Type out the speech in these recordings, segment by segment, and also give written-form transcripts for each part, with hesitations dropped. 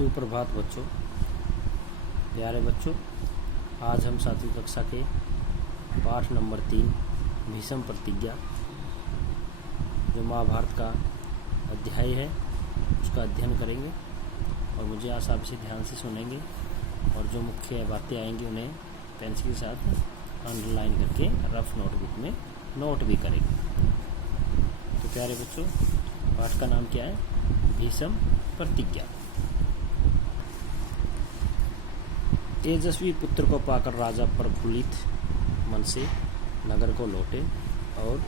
सुप्रभात बच्चों, प्यारे बच्चों। आज हम 7वीं कक्षा के पाठ नंबर 3 भीष्म प्रतिज्ञा, जो महाभारत का अध्याय है, उसका अध्ययन करेंगे। और मुझे आशा आप इसे ध्यान से सुनेंगे और जो मुख्य बातें आएंगी उन्हें पेंसिल के साथ अंडरलाइन करके रफ नोटबुक में नोट भी करेंगे। तो प्यारे बच्चों, पाठ का नाम क्या है? भीष्म प्रतिज्ञा। तेजस्वी पुत्र को पाकर राजा प्रफुल्लित मन से नगर को लौटे और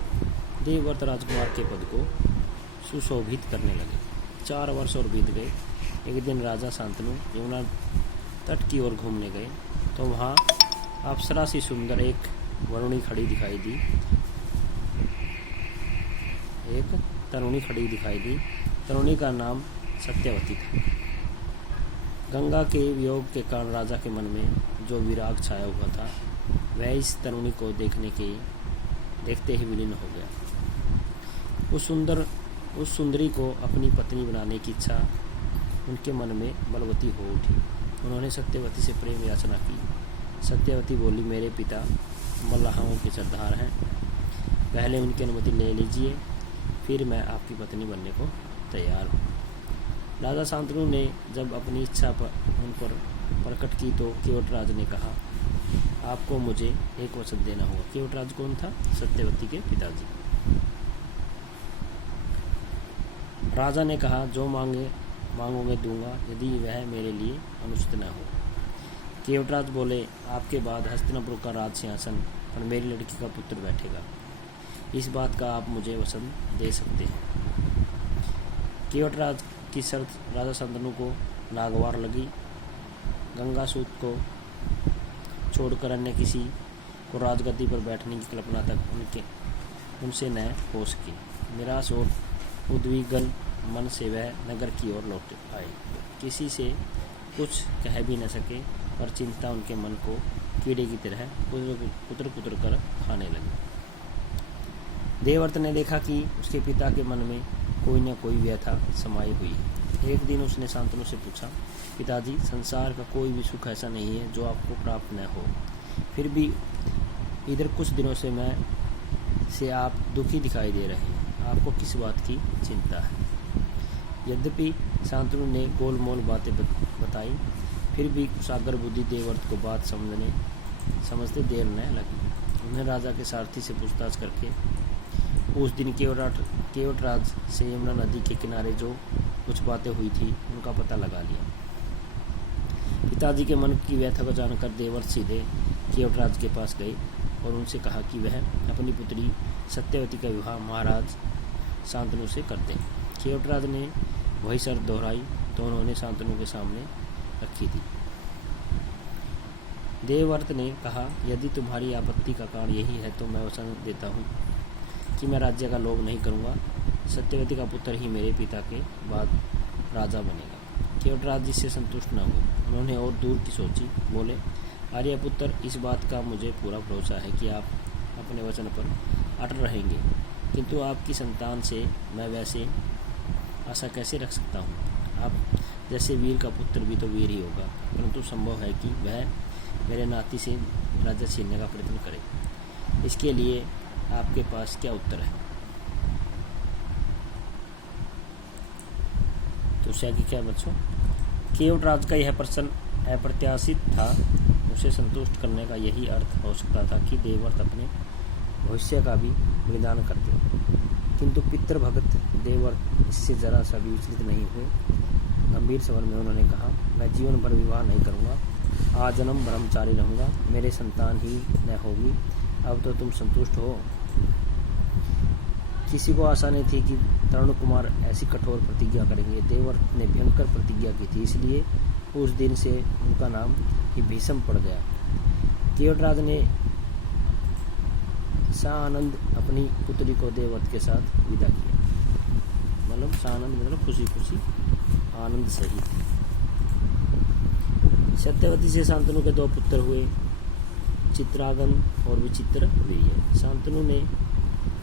देवव्रत राजकुमार के पद को सुशोभित करने लगे। 4 वर्ष और बीत गए। एक दिन राजा शांतनु यमुना तट की ओर घूमने गए तो वहाँ अप्सरा सी सुंदर एक वरुणी खड़ी दिखाई दी। एक तरुणी खड़ी दिखाई दी। तरुणी का नाम सत्यवती था। गंगा के वियोग के कारण राजा के मन में जो विराग छाया हुआ था, वह इस तरुणी को देखते ही विलीन हो गया। उस सुंदरी को अपनी पत्नी बनाने की इच्छा उनके मन में बलवती हो उठी। उन्होंने सत्यवती से प्रेम याचना की। सत्यवती बोली, मेरे पिता मल्लाहों के सरदार हैं, पहले उनकी अनुमति ले लीजिए, फिर मैं आपकी पत्नी बनने को तैयार हूँ। राजा शांतनु ने जब अपनी इच्छा उन पर प्रकट की तो केवटराज ने कहा, आपको मुझे एक वचन देना होगा। केवटराज कौन था? सत्यवती के पिताजी। राजा ने कहा, जो मांगोगे दूंगा, यदि वह मेरे लिए अनुचित न हो। केवटराज बोले, आपके बाद हस्तिनापुर का राज सिंहासन पर मेरी लड़की का पुत्र बैठेगा। इस बात का आप मुझे वचन दे सकते हैं। केवटराज की शर्त राजा शांतनु को नागवार लगी। गंगासूत को छोड़कर अन्य किसी को राजगद्दी पर बैठने की कल्पना तक उनसे न हो सकी। निराश और उद्विग्न मन से वह नगर की ओर लौट आए। किसी से कुछ कह भी न सके, पर चिंता उनके मन को कीड़े की तरह कुतर कर खाने लगी। देवव्रत ने देखा कि उसके पिता के मन में कोई न कोई व्यथा समाई हुई है। एक दिन उसने शांतनु से पूछा, पिताजी, संसार का कोई भी सुख ऐसा नहीं है जो आपको प्राप्त न हो, फिर भी इधर कुछ दिनों से आप दुखी दिखाई दे रहे हैं। आपको किस बात की चिंता है? यद्यपि शांतनु ने गोलमोल बातें बताई, फिर भी कुशाग्र बुद्धि देवव्रत को बात समझते देर न लगी। उन्हें राजा के सारथी से पूछताछ करके उस दिन केवटराज से यमुना नदी के किनारे जो कुछ बातें हुई थी उनका पता लगा लिया। पिताजी के मन की व्यथा को जानकर देवव्रत सीधे केवटराज के पास गए और उनसे कहा कि वह अपनी पुत्री सत्यवती का विवाह महाराज शांतनु से कर दें। केवटराज ने वही शर्त दोहराई तो उन्होंने शांतनु के सामने रखी थी। देवव्रत ने कहा, यदि तुम्हारी आपत्ति का कारण यही है तो मैं वचन देता हूँ कि मैं राज्य का लोभ नहीं करूँगा। सत्यवती का पुत्र ही मेरे पिता के बाद राजा बनेगा। केवटराज जिससे संतुष्ट न हुए, उन्होंने और दूर की सोची। बोले, आर्यपुत्र, इस बात का मुझे पूरा भरोसा है कि आप अपने वचन पर अटल रहेंगे, किंतु आपकी संतान से मैं वैसे आशा कैसे रख सकता हूँ? आप जैसे वीर का पुत्र भी तो वीर ही होगा, परंतु संभव है कि वह मेरे नाती से राज्य छीनने का प्रयत्न करे। इसके लिए आपके पास क्या उत्तर है? तो उसे आगे क्या बच्चों? केवटराज का यह प्रश्न अप्रत्याशित था। उसे संतुष्ट करने का यही अर्थ हो सकता था कि देवव्रत अपने भविष्य का भी बलिदान कर दे, किंतु पितृभगत देवव्रत इससे जरा सा भी विचलित नहीं हुए। गंभीर स्वर में उन्होंने कहा, मैं जीवन भर विवाह नहीं करूँगा, आजन्म ब्रह्मचारी रहूँगा, मेरे संतान ही न होगी। अब तो तुम संतुष्ट हो। किसी को आशा नहीं थी कि तरुण कुमार ऐसी कठोर प्रतिज्ञा करेंगे। देवव्रत ने भयंकर प्रतिज्ञा की थी, इसलिए उस दिन से उनका नाम ही भीष्म पड़ गया। केवटराज ने सानंद अपनी पुत्री को देवव्रत के साथ विदा किया। मतलब सानंद मतलब खुशी खुशी, आनंद सहित। सत्यवती से शांतनु के 2 पुत्र हुए, चित्रागन और विचित्रवीर्य।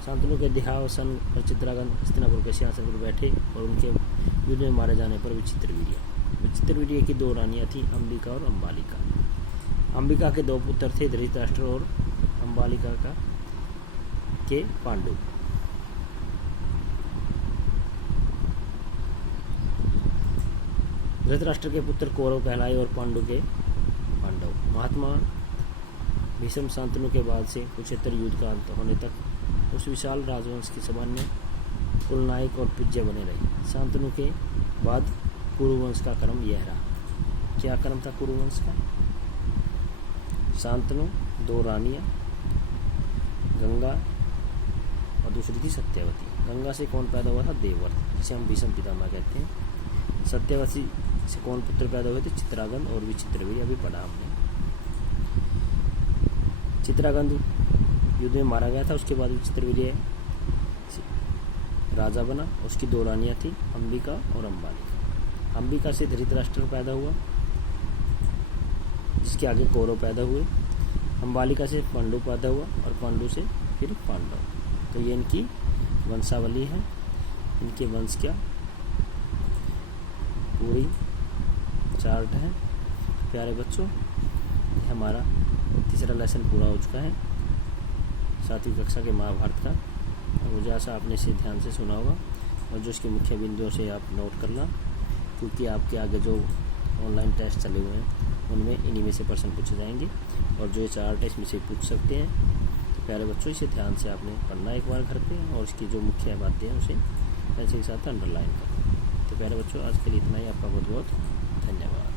शांतनु के देहावसान पर चित्रागन हस्तिनापुर के सिंहासन पर बैठे और उनके युद्ध में मारे जाने पर विचित्रवीर्य विचित्र वीर्य की 2 रानियां थी, अंबिका और अंबालिका। अंबिका के 2 पुत्र थे, धृतराष्ट्र और अंबालिका के पांडु। धृतराष्ट्र के पुत्र कौरव कहलाए और पांडु के पांडव। महात्मा भीष्म शांतनु के बाद से कुरुक्षेत्र युद्ध का अंत होने तक उस विशाल राजवंश की सामान्य कुलनायक और पूज्य बने रहे। शांतनु के बाद कुरुवंश का क्रम यह रहा। क्या क्रम था कुरुवंश का? शांतनु, 2 रानियां, गंगा और दूसरी थी सत्यवती। गंगा से कौन पैदा हुआ था? देवव्रत, जिसे हम भीष्म पितामह कहते हैं। सत्यवती से कौन पुत्र पैदा हुए थे? चित्रांगद और विचित्रवीर्य, अभी पढ़ा हमने। चित्रांगद युद्ध में मारा गया था, उसके बाद विचित्रवीर्य राजा बना। उसकी 2 रानियां थी, अंबिका और अंबालिका। अंबिका से धृतराष्ट्र पैदा हुआ, जिसके आगे कौरव पैदा हुए। अंबालिका से पांडु पैदा हुआ और पांडु से फिर पांडव। तो ये इनकी वंशावली है, इनके वंश क्या पूरी चार्ट है। प्यारे बच्चों, ये हमारा तीसरा लेसन पूरा हो चुका है 7वीं कक्षा के महाभारत का। और मुझे आशा आपने इसे ध्यान से सुना होगा और जो इसके मुख्य बिंदुओं से आप नोट करना, क्योंकि आपके आगे जो ऑनलाइन टेस्ट चले हुए हैं उनमें इन्हीं में से प्रश्न पूछे जाएंगे और जो ये चार्ट है इसमें से पूछ सकते हैं। तो प्यारे बच्चों, इसे ध्यान से आपने पढ़ना एक बार घर पे और इसकी जो मुख्य बातें हैं उसे पेंसिल के साथ अंडरलाइन करना। तो प्यारे बच्चों, आज के लिए इतना ही। आपका बहुत बहुत धन्यवाद।